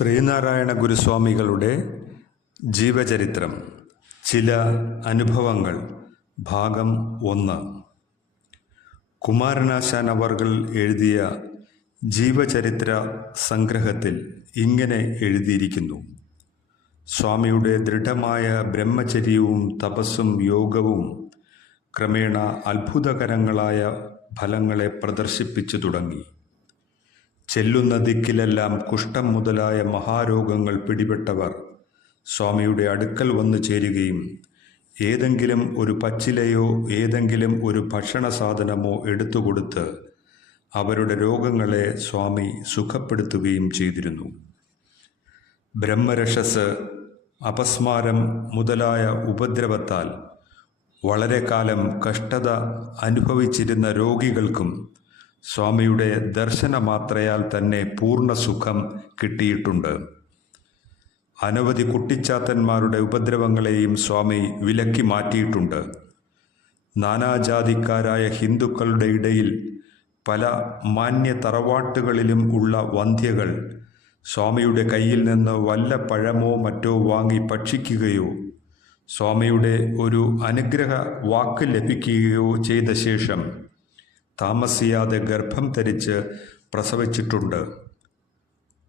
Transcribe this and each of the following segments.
ശ്രീനാരായണ ഗുരുസ്വാമികളുടെ ജീവചരിത്രം ചില അനുഭവങ്ങൾ ഭാഗം ഒന്ന്. കുമാരനാശാൻ അവർകൾ എഴുതിയ ജീവചരിത്ര സംഗ്രഹത്തിൽ ഇങ്ങനെ എഴുതിയിരിക്കുന്നു. സ്വാമിയുടെ ദൃഢമായ ബ്രഹ്മചര്യവും തപസ്സും യോഗവും ക്രമേണ അത്ഭുതകരങ്ങളായ ഫലങ്ങളെ പ്രദർശിപ്പിച്ചു തുടങ്ങി. ചെല്ലുന്ന ദിക്കിലെല്ലാം കുഷ്ഠം മുതലായ മഹാരോഗങ്ങൾ പിടിപെട്ടവർ സ്വാമിയുടെ അടുക്കൽ വന്നു ചേരുകയും ഏതെങ്കിലും ഒരു പച്ചിലയോ ഏതെങ്കിലും ഒരു ഭക്ഷണ സാധനമോ എടുത്തുകൊടുത്ത് അവരുടെ രോഗങ്ങളെ സ്വാമി സുഖപ്പെടുത്തുകയും ചെയ്തിരുന്നു. ബ്രഹ്മരക്ഷസ് അപസ്മാരം മുതലായ ഉപദ്രവത്താൽ വളരെ കാലം കഷ്ടത അനുഭവിച്ചിരുന്ന രോഗികൾക്കും സ്വാമിയുടെ ദർശനമാത്രയാൽ തന്നെ പൂർണ സുഖം കിട്ടിയിട്ടുണ്ട്. അനവധി കുട്ടിച്ചാത്തന്മാരുടെ ഉപദ്രവങ്ങളെയും സ്വാമി വിലക്കി മാറ്റിയിട്ടുണ്ട്. നാനാജാതിക്കാരായ ഹിന്ദുക്കളുടെ ഇടയിൽ പല മാന്യ തറവാട്ടുകളിലും ഉള്ള വന്ധ്യകൾ സ്വാമിയുടെ കയ്യിൽ നിന്ന് വല്ല പഴമോ മറ്റോ വാങ്ങി ഭക്ഷിക്കുകയോ സ്വാമിയുടെ ഒരു അനുഗ്രഹ വാക്ക് ലഭിക്കുകയോ ചെയ്ത ശേഷം താമസിയാതെ ഗർഭം ധരിച്ച് പ്രസവിച്ചിട്ടുണ്ട്.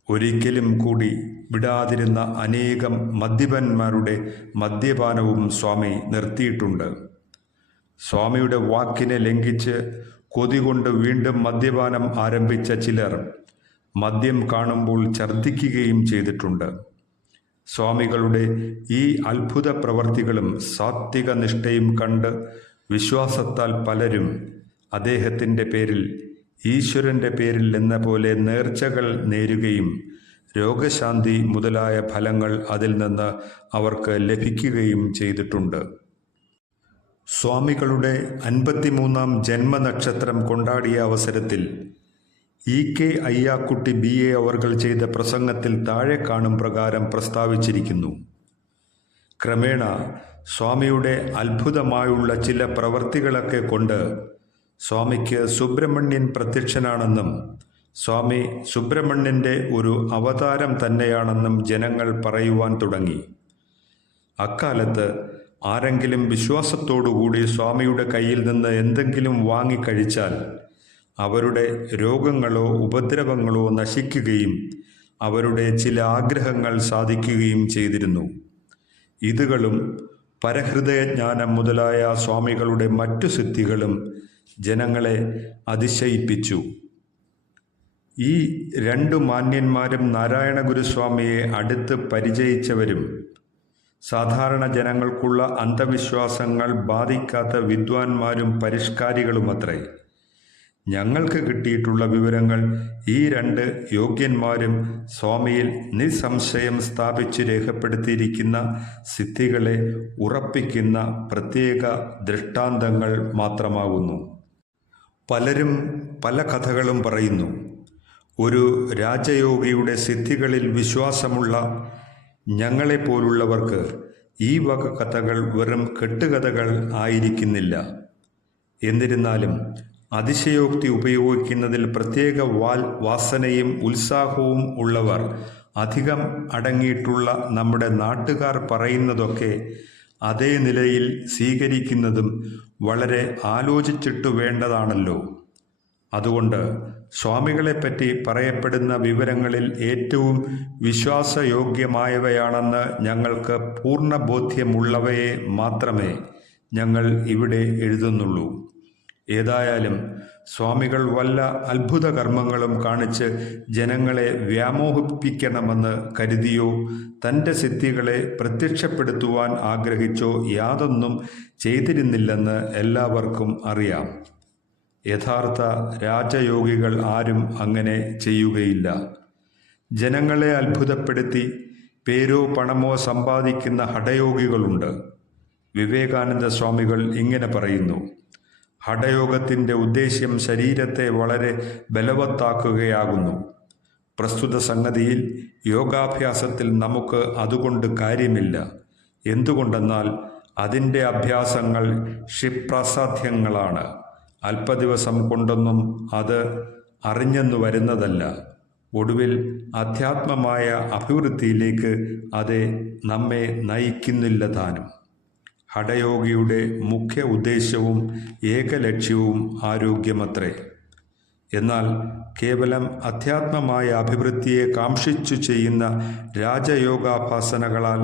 ഒരിക്കലും കൂടി വിടാതിരുന്ന അനേകം മദ്യപന്മാരുടെ മദ്യപാനവും സ്വാമി നിർത്തിയിട്ടുണ്ട്. സ്വാമിയുടെ വാക്കിനെ ലംഘിച്ച് കൊതി കൊണ്ട് വീണ്ടും മദ്യപാനം ആരംഭിച്ച ചിലർ മദ്യം കാണുമ്പോൾ ഛർദ്ദിക്കുകയും ചെയ്തിട്ടുണ്ട്. സ്വാമികളുടെ ഈ അത്ഭുത പ്രവർത്തികളും സാത്വിക നിഷ്ഠയും കണ്ട് വിശ്വാസത്താൽ പലരും അദ്ദേഹത്തിന്റെ പേരിൽ ഈശ്വരന്റെ പേരിൽ എന്ന പോലെ നേർച്ചകൾ നേരുകയും രോഗശാന്തി മുതലായ ഫലങ്ങൾ അതിൽ നിന്ന് അവർക്ക് ലഭിക്കുകയും ചെയ്തിട്ടുണ്ട്. സ്വാമികളുടെ അൻപത്തിമൂന്നാം ജന്മനക്ഷത്രം കൊണ്ടാടിയ അവസരത്തിൽ E K Ayyakutty B A അവർകൾ ചെയ്ത പ്രസംഗത്തിൽ താഴെ കാണും പ്രകാരം പ്രസ്താവിച്ചിരിക്കുന്നു. ക്രമേണ സ്വാമിയുടെ അത്ഭുതമായുള്ള ചില പ്രവർത്തികളൊക്കെ കൊണ്ട് സ്വാമിക്ക് സുബ്രഹ്മണ്യൻ പ്രത്യക്ഷനാണെന്നും സ്വാമി സുബ്രഹ്മണ്യന്റെ ഒരു അവതാരം തന്നെയാണെന്നും ജനങ്ങൾ പറയുവാൻ തുടങ്ങി. അക്കാലത്ത് ആരെങ്കിലും വിശ്വാസത്തോടുകൂടി സ്വാമിയുടെ കയ്യിൽ നിന്ന് എന്തെങ്കിലും വാങ്ങിക്കഴിച്ചാൽ അവരുടെ രോഗങ്ങളോ ഉപദ്രവങ്ങളോ നശിക്കുകയും അവരുടെ ചില ആഗ്രഹങ്ങൾ സാധിക്കുകയും ചെയ്തിരുന്നു. ഇതുകളും പരഹൃദയജ്ഞാനം മുതലായ സ്വാമികളുടെ മറ്റു സിദ്ധികളും ജനങ്ങളെ അതിശയിപ്പിച്ചു. ഈ രണ്ടു മാന്യന്മാരും നാരായണ ഗുരുസ്വാമിയെ അടുത്ത് പരിചയിച്ചവരും സാധാരണ ജനങ്ങൾക്കുള്ള അന്ധവിശ്വാസങ്ങൾ ബാധിക്കാത്ത വിദ്വാൻമാരും പരിഷ്കാരികളുമത്രേ. ഞങ്ങൾക്ക് കിട്ടിയിട്ടുള്ള വിവരങ്ങൾ ഈ രണ്ട് യോഗ്യന്മാരും സ്വാമിയിൽ നിസ്സംശയം സ്ഥാപിച്ച് രേഖപ്പെടുത്തിയിരിക്കുന്ന സിദ്ധികളെ ഉറപ്പിക്കുന്ന പ്രത്യേക ദൃഷ്ടാന്തങ്ങൾ മാത്രമാകുന്നു പലരും പല കഥകളും പറയുന്നു. ഒരു രാജയോഗിയുടെ സിദ്ധികളിൽ വിശ്വാസമുള്ള ഞങ്ങളെപ്പോലുള്ളവർക്ക് ഈ വക കഥകൾ വെറും കെട്ടുകഥകൾ ആയിരിക്കുന്നില്ല. എന്നിരുന്നാലും അതിശയോക്തി ഉപയോഗിക്കുന്നതിൽ പ്രത്യേക വാൽ വാസനയും ഉത്സാഹവും ഉള്ളവർ അധികം അടങ്ങിയിട്ടുള്ള നമ്മുടെ നാട്ടുകാർ പറയുന്നതൊക്കെ അതേ നിലയിൽ സ്വീകരിക്കുന്നതും വളരെ ആലോചിച്ചിട്ട് വേണ്ടതാണല്ലോ. അതുകൊണ്ട് സ്വാമികളെപ്പറ്റി പറയപ്പെടുന്ന വിവരങ്ങളിൽ ഏറ്റവും വിശ്വാസയോഗ്യമായവയാണെന്ന് ഞങ്ങൾക്ക് പൂർണ ബോധ്യമുള്ളവയെ മാത്രമേ ഞങ്ങൾ ഇവിടെ എഴുതുന്നുള്ളൂ. ഏതായാലും സ്വാമികൾ വല്ല അത്ഭുത കർമ്മങ്ങളും കാണിച്ച് ജനങ്ങളെ വ്യാമോഹിപ്പിക്കണമെന്ന് കരുതിയോ? തന്റെ സിദ്ധികളെ പ്രത്യക്ഷപ്പെടുത്തുവാൻ ആഗ്രഹിച്ചോ യാതൊന്നും ചെയ്തിരുന്നില്ലെന്ന് എല്ലാവർക്കും അറിയാം. യഥാർത്ഥ രാജയോഗികൾ ആരും അങ്ങനെ ചെയ്യുകയില്ല. ജനങ്ങളെ അത്ഭുതപ്പെടുത്തി പേരോ പണമോ സമ്പാദിക്കുന്ന ഹടയോഗികളുണ്ട് വിവേകാനന്ദ സ്വാമികൾ ഇങ്ങനെ പറയുന്നു. ഹഠയോഗത്തിന്റെ ഉദ്ദേശ്യം ശരീരത്തെ വളരെ ബലവത്താക്കുകയാകുന്നു. പ്രസ്തുത സംഗതിയിൽ യോഗാഭ്യാസത്തിൽ നമുക്ക് അതുകൊണ്ട് കാര്യമില്ല. എന്തുകൊണ്ടെന്നാൽ അതിന്റെ അഭ്യാസങ്ങൾ ക്ഷിപ്രസാധ്യങ്ങളാണ്. അല്പദിവസം കൊണ്ടൊന്നും അത് അറിഞ്ഞെന്നു വരുന്നതല്ല. ഒടുവിൽ അധ്യാത്മമായ അഭിവൃദ്ധിയിലേക്ക് അത് നമ്മെ നയിക്കുന്നില്ല താനും. ഹഠയോഗിയുടെ മുഖ്യ ഉദ്ദേശ്യവും ഏകലക്ഷ്യവും ആരോഗ്യമത്രേ. എന്നാൽ കേവലം അധ്യാത്മമായ അഭിവൃദ്ധിയെ കാംക്ഷിച്ചു ചെയ്യുന്ന രാജയോഗാഭാസനകളാൽ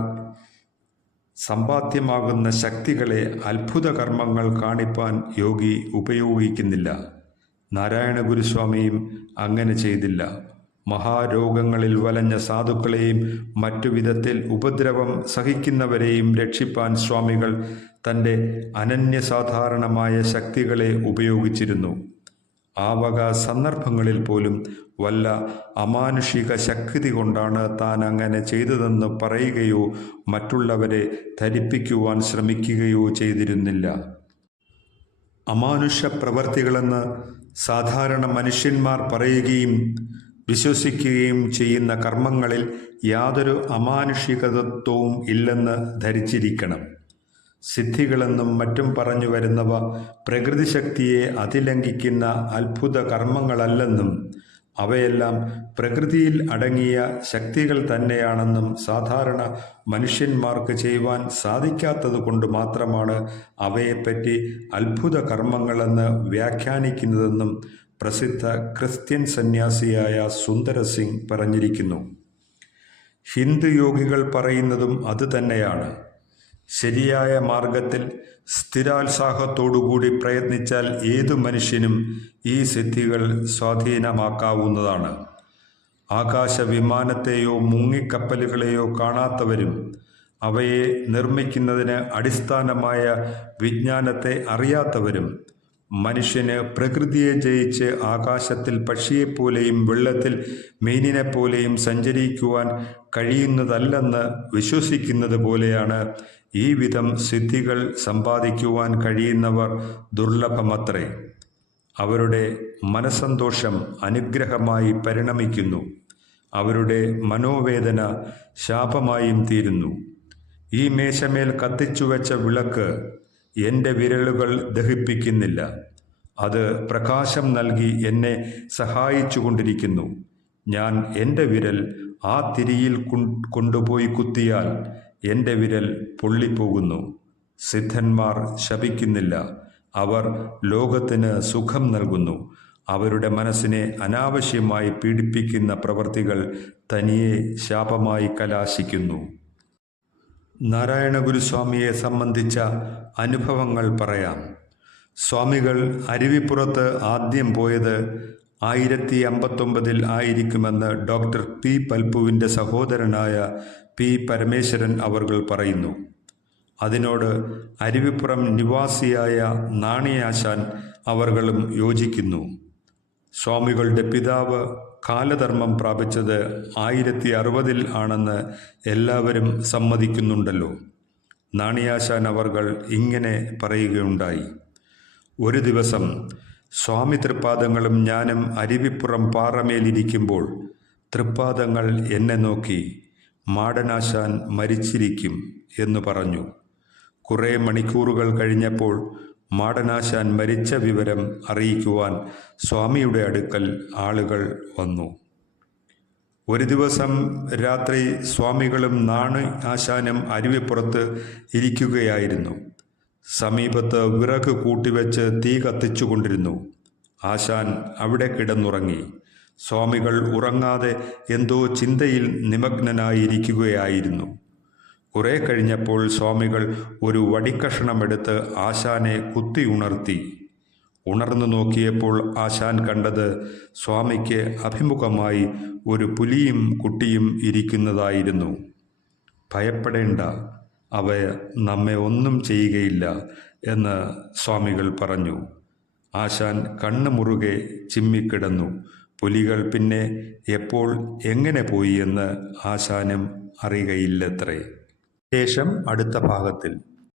സമ്പാദ്യമാകുന്ന ശക്തികളെ അത്ഭുത കർമ്മങ്ങൾ കാണിപ്പാൻ യോഗി ഉപയോഗിക്കുന്നില്ല. നാരായണ ഗുരുസ്വാമിയും അങ്ങനെ ചെയ്തില്ല. മഹാരോഗങ്ങളിൽ വലഞ്ഞ സാധുക്കളെയും മറ്റു വിധത്തിൽ ഉപദ്രവം സഹിക്കുന്നവരെയും രക്ഷിപ്പാൻ സ്വാമികൾ തന്റെ അനന്യസാധാരണമായ ശക്തികളെ ഉപയോഗിച്ചിരുന്നു. ആ വക സന്ദർഭങ്ങളിൽ പോലും വല്ല അമാനുഷിക ശക്തി കൊണ്ടാണ് താൻ അങ്ങനെ ചെയ്തതെന്ന് പറയുകയോ മറ്റുള്ളവരെ ധരിപ്പിക്കുവാൻ ശ്രമിക്കുകയോ ചെയ്തിരുന്നില്ല. അമാനുഷ പ്രവർത്തികളെന്ന് സാധാരണ മനുഷ്യന്മാർ പറയുകയും വിശ്വസിക്കുകയും ചെയ്യുന്ന കർമ്മങ്ങളിൽ യാതൊരു അമാനുഷികതത്വവും ഇല്ലെന്ന് ധരിച്ചിരിക്കണം. സിദ്ധികളെന്നും മറ്റും പറഞ്ഞു വരുന്നവ പ്രകൃതി ശക്തിയെ അതിലംഘിക്കുന്ന അത്ഭുത കർമ്മങ്ങളല്ലെന്നും അവയെല്ലാം പ്രകൃതിയിൽ അടങ്ങിയ ശക്തികൾ തന്നെയാണെന്നും സാധാരണ മനുഷ്യന്മാർക്ക് ചെയ്യുവാൻ സാധിക്കാത്തത് കൊണ്ട് മാത്രമാണ് അവയെപ്പറ്റി അത്ഭുത കർമ്മങ്ങളെന്ന് വ്യാഖ്യാനിക്കുന്നതെന്നും പ്രസിദ്ധ ക്രിസ്ത്യൻ സന്യാസിയായ സുന്ദരസിംഗ് പറഞ്ഞിരിക്കുന്നു ഹിന്ദു യോഗികൾ പറയുന്നതും അതുതന്നെയാണ് ശരിയായ മാർഗത്തിൽ സ്ഥിരോത്സാഹത്തോടുകൂടി പ്രയത്നിച്ചാൽ ഏതു മനുഷ്യനും ഈ സിദ്ധികൾ സ്വാധീനമാക്കാവുന്നതാണ്. ആകാശ വിമാനത്തെയോ മുങ്ങിക്കപ്പലുകളെയോ കാണാത്തവരും അവയെ നിർമ്മിക്കുന്നതിന് അടിസ്ഥാനമായ വിജ്ഞാനത്തെ അറിയാത്തവരും മനുഷ്യന് പ്രകൃതിയെ ജയിച്ച് ആകാശത്തിൽ പക്ഷിയെപ്പോലെയും വെള്ളത്തിൽ മീനിനെപ്പോലെയും സഞ്ചരിക്കുവാൻ കഴിയുന്നതല്ലെന്ന് വിശ്വസിക്കുന്നത് പോലെയാണ് ഈ വിധം സിദ്ധികൾ സമ്പാദിക്കുവാൻ കഴിയുന്നവർ ദുർലഭമത്രേ. അവരുടെ മനസന്തോഷം അനുഗ്രഹമായി പരിണമിക്കുന്നു. അവരുടെ മനോവേദന ശാപമായും തീരുന്നു. ഈ മേശമേൽ കത്തിച്ചു വെച്ച വിളക്ക് എന്റെ വിരലുകൾ ദഹിപ്പിക്കുന്നില്ല. അത് പ്രകാശം നൽകി എന്നെ സഹായിച്ചു കൊണ്ടിരിക്കുന്നു ഞാൻ എന്റെ വിരൽ ആ തിരിയിൽ കൊണ്ടുപോയി കുത്തിയാൽ എന്റെ വിരൽ പൊള്ളിപ്പോകുന്നു. സിദ്ധന്മാർ ശപിക്കുന്നില്ല. അവർ ലോകത്തിന് സുഖം നൽകുന്നു. അവരുടെ മനസ്സിനെ അനാവശ്യമായി പീഡിപ്പിക്കുന്ന പ്രവൃത്തികൾ തനിയെ ശാപമായി കലാശിക്കുന്നു. നാരായണ ഗുരുസ്വാമിയെ സംബന്ധിച്ച അനുഭവങ്ങൾ പറയാം. സ്വാമികൾ അരുവിപ്പുറത്ത് ആദ്യം പോയത് ആയിരത്തി അമ്പത്തൊമ്പതിൽ ആയിരിക്കുമെന്ന് ഡോക്ടർ പി പൽപ്പുവിന്റെ സഹോദരനായ പി പരമേശ്വരൻ അവർകൾ പറയുന്നു. അതിനോട് അരുവിപ്പുറം നിവാസിയായ നാണിയാശാൻ അവർകളും യോജിക്കുന്നു. സ്വാമികളുടെ പിതാവ് കാലധർമ്മം പ്രാപിച്ചത് ആയിരത്തി അറുപതിൽ ആണെന്ന് എല്ലാവരും സമ്മതിക്കുന്നുണ്ടല്ലോ. നാണിയാശാൻ അവർകൾ ഇങ്ങനെ പറയുകയുണ്ടായി. ഒരു ദിവസം സ്വാമി തൃപ്പാദങ്ങളും ഞാനും അരുവിപ്പുറം പാറമേലിരിക്കുമ്പോൾ തൃപ്പാദങ്ങൾ എന്നെ നോക്കി മാടനാശാൻ മരിച്ചിരിക്കും എന്ന് പറഞ്ഞു. കുറേ മണിക്കൂറുകൾ കഴിഞ്ഞപ്പോൾ മാടനാശാൻ മരിച്ച വിവരം അറിയിക്കുവാൻ സ്വാമിയുടെ അടുക്കൽ ആളുകൾ വന്നു. ഒരു ദിവസം രാത്രി സ്വാമികളും നാണു ആശാനും അരുവിപ്പുറത്ത് ഇരിക്കുകയായിരുന്നു. സമീപത്ത് വിറക് കൂട്ടിവെച്ച് തീ കത്തിച്ചുകൊണ്ടിരുന്നു. ആശാൻ അവിടെ കിടന്നുറങ്ങി. സ്വാമികൾ ഉറങ്ങാതെ എന്തോ ചിന്തയിൽ നിമഗ്നനായിരിക്കുകയായിരുന്നു. കുറെ കഴിഞ്ഞപ്പോൾ സ്വാമികൾ ഒരു വടിക്കഷണമെടുത്ത് ആശാനെ കുത്തി ഉണർത്തി. ഉണർന്നു നോക്കിയപ്പോൾ ആശാൻ കണ്ടത് സ്വാമിക്ക് അഭിമുഖമായി ഒരു പുലിയും കുട്ടിയും ഇരിക്കുന്നതായിരുന്നു. ഭയപ്പെടേണ്ട അവ നമ്മെ ഒന്നും ചെയ്യുകയില്ല എന്ന് സ്വാമികൾ പറഞ്ഞു. ആശാൻ കണ്ണു മുറുകെ ചിമ്മിക്കിടന്നു. പുലികൾ പിന്നെ എപ്പോൾ എങ്ങനെ പോയി എന്ന് ആശാനും അറിയുകയില്ലത്രേ. ശേഷം അടുത്ത ഭാഗത്തിൽ.